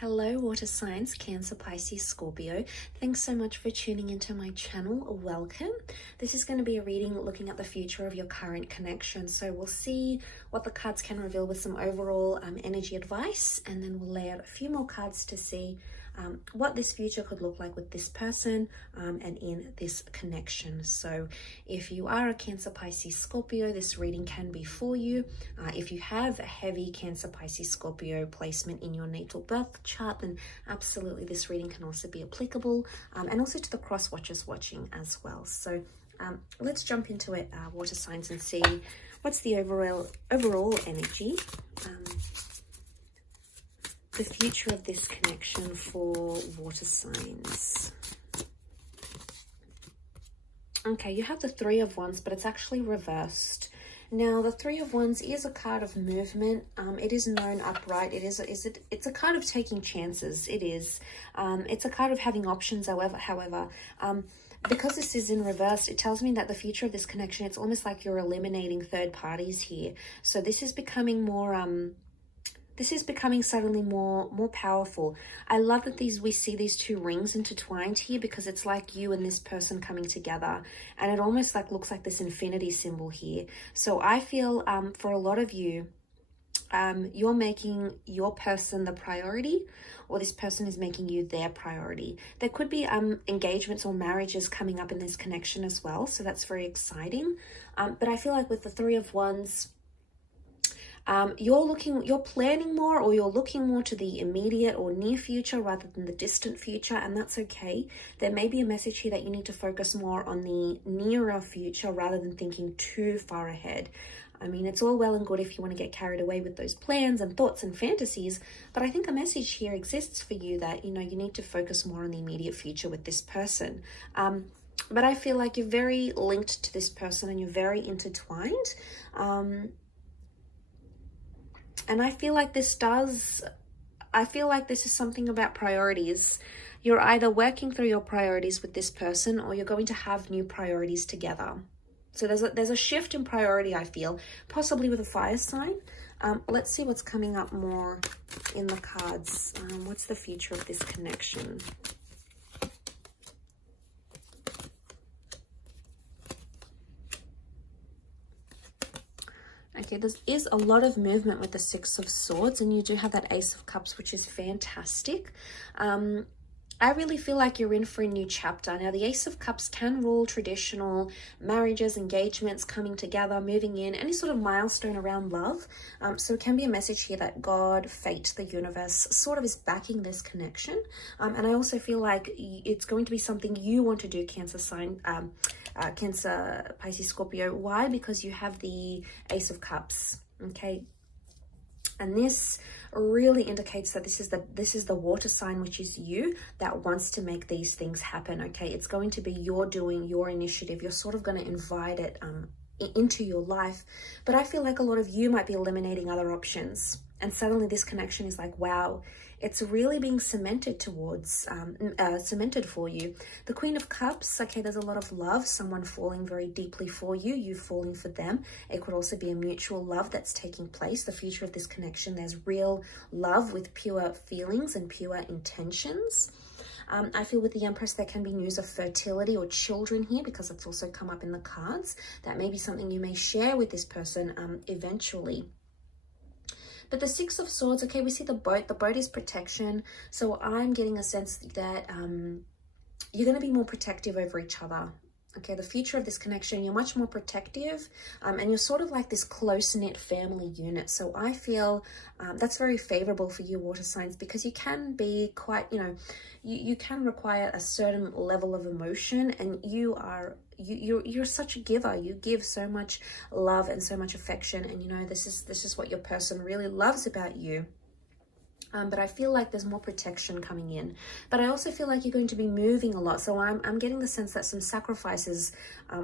Hello, water signs, Cancer, Pisces, Scorpio. Thanks so much for tuning into my channel. Welcome. This is going to be a reading looking at the future of your current connection. So we'll see what the cards can reveal with some overall energy advice, and then we'll lay out a few more cards to see what this future could look like with this person and in this connection. So if you are a Cancer, Pisces, Scorpio, this reading can be for you. If you have a heavy Cancer, Pisces, Scorpio placement in your natal birth chart, then absolutely this reading can also be applicable, and also to the cross watchers watching as well. So let's jump into it, water signs, and see what's the overall energy, the future of this connection for water signs. Okay, you have the Three of Wands, but it's actually reversed. Now, the Three of Wands is a card of movement. It is known upright. It's a card of taking chances. It is. It's a card of having options. However, because this is in reverse, it tells me that the future of this connection, it's almost like you're eliminating third parties here. So this is becoming more suddenly more powerful. I love that we see these two rings intertwined here, because it's like you and this person coming together, and it almost looks like this infinity symbol here. So I feel for a lot of you, you're making your person the priority, or this person is making you their priority. There could be engagements or marriages coming up in this connection as well, so that's very exciting. But I feel like with the Three of Wands, you're planning more, or you're looking more to the immediate or near future rather than the distant future, and that's okay. There may be a message here that you need to focus more on the nearer future rather than thinking too far ahead. I mean, it's all well and good if you want to get carried away with those plans and thoughts and fantasies, but I think a message here exists for you that, you need to focus more on the immediate future with this person. But I feel like you're very linked to this person and you're very intertwined. And I feel like this is something about priorities. You're either working through your priorities with this person, or you're going to have new priorities together. So there's a shift in priority, I feel, possibly with a fire sign. Let's see what's coming up more in the cards. What's the future of this connection? Okay, there is a lot of movement with the Six of Swords, and you do have that Ace of Cups, which is fantastic. I really feel like you're in for a new chapter. Now, the Ace of Cups can rule traditional marriages, engagements, coming together, moving in, any sort of milestone around love. So it can be a message here that God, fate, the universe sort of is backing this connection. And I also feel like it's going to be something you want to do, Cancer sign, Cancer, Pisces, Scorpio. Why? Because you have the Ace of Cups, okay? And this really indicates that this is the water sign, which is you, that wants to make these things happen, okay? It's going to be your doing, your initiative. You're sort of going to invite it into your life. But I feel like a lot of you might be eliminating other options. And suddenly this connection is like, wow, it's really being cemented cemented for you. The Queen of Cups, okay, there's a lot of love, someone falling very deeply for you, you falling for them. It could also be a mutual love that's taking place. The future of this connection, there's real love with pure feelings and pure intentions. I feel with the Empress, there can be news of fertility or children here, because it's also come up in the cards. That may be something you may share with this person eventually. But the Six of Swords, okay, we see the boat. The boat is protection. So I'm getting a sense that you're going to be more protective over each other. Okay, the future of this connection, you're much more protective, and you're sort of like this close-knit family unit. So I feel that's very favorable for you, water signs, because you can be quite, you can require a certain level of emotion, and you're such a giver. You give so much love and so much affection, and this is what your person really loves about you. But I feel like there's more protection coming in. But I also feel like you're going to be moving a lot. So I'm getting the sense that some sacrifices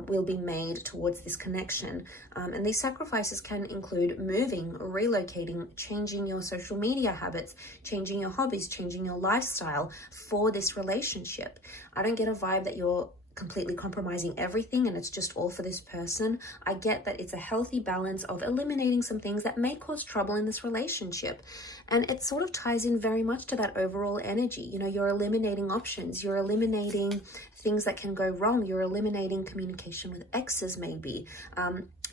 will be made towards this connection. And these sacrifices can include moving, relocating, changing your social media habits, changing your hobbies, changing your lifestyle for this relationship. I don't get a vibe that you're completely compromising everything and it's just all for this person. I get that it's a healthy balance of eliminating some things that may cause trouble in this relationship. And it sort of ties in very much to that overall energy. You know, you're eliminating options, you're eliminating things that can go wrong, you're eliminating communication with exes maybe,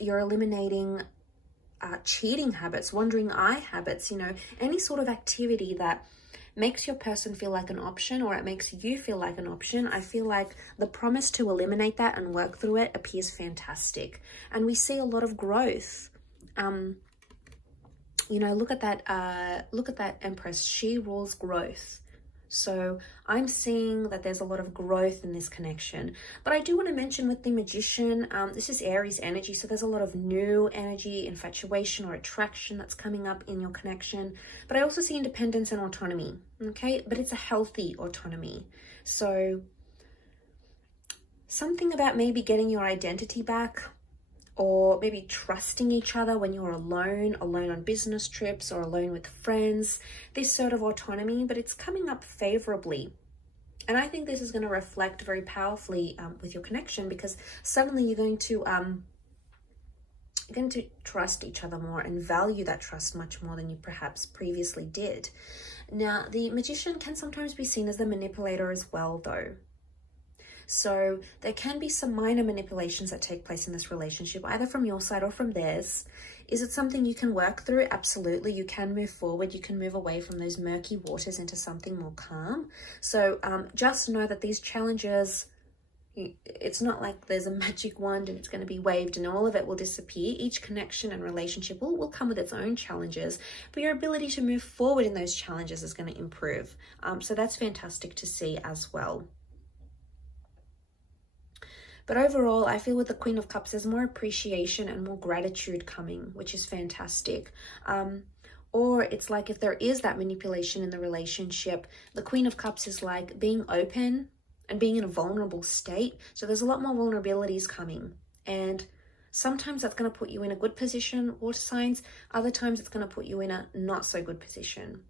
you're eliminating cheating habits, wandering eye habits, you know, any sort of activity that makes your person feel like an option or it makes you feel like an option. I feel like the promise to eliminate that and work through it appears fantastic. And we see a lot of growth. You know, look at that Empress. She rules growth. So I'm seeing that there's a lot of growth in this connection. But I do want to mention with the Magician, this is Aries energy. So there's a lot of new energy, infatuation or attraction that's coming up in your connection. But I also see independence and autonomy, okay? But it's a healthy autonomy. So something about maybe getting your identity back, or maybe trusting each other when you're alone on business trips or alone with friends, this sort of autonomy, but it's coming up favorably. And I think this is going to reflect very powerfully with your connection, because suddenly you're going to trust each other more and value that trust much more than you perhaps previously did. Now, the Magician can sometimes be seen as the manipulator as well, though. So there can be some minor manipulations that take place in this relationship, either from your side or from theirs. Is it something you can work through? Absolutely. You can move forward. You can move away from those murky waters into something more calm. So just know that these challenges, it's not like there's a magic wand and it's going to be waved and all of it will disappear. Each connection and relationship will come with its own challenges, but your ability to move forward in those challenges is going to improve. So that's fantastic to see as well. But overall, I feel with the Queen of Cups, there's more appreciation and more gratitude coming, which is fantastic. Or it's like if there is that manipulation in the relationship, the Queen of Cups is like being open and being in a vulnerable state. So there's a lot more vulnerabilities coming. And sometimes that's going to put you in a good position, water signs. Other times it's going to put you in a not so good position.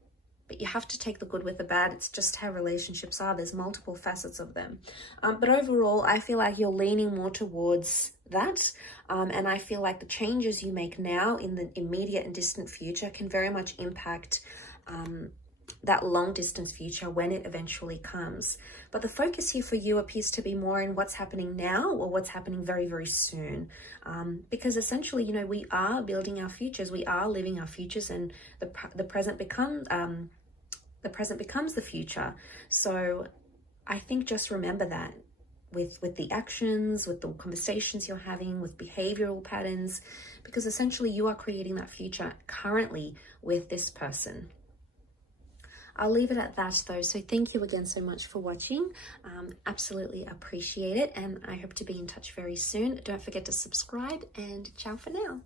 But you have to take the good with the bad. It's just how relationships are. There's multiple facets of them. But overall, I feel like you're leaning more towards that. And I feel like the changes you make now in the immediate and distant future can very much impact that long distance future when it eventually comes. But the focus here for you appears to be more in what's happening now or what's happening very, very soon. Because essentially, you know, we are building our futures. We are living our futures, and the present becomes the future. So I think just remember that with the actions, with the conversations you're having, with behavioral patterns, because essentially you are creating that future currently with this person. I'll leave it at that though. So thank you again so much for watching. Absolutely appreciate it. And I hope to be in touch very soon. Don't forget to subscribe, and ciao for now.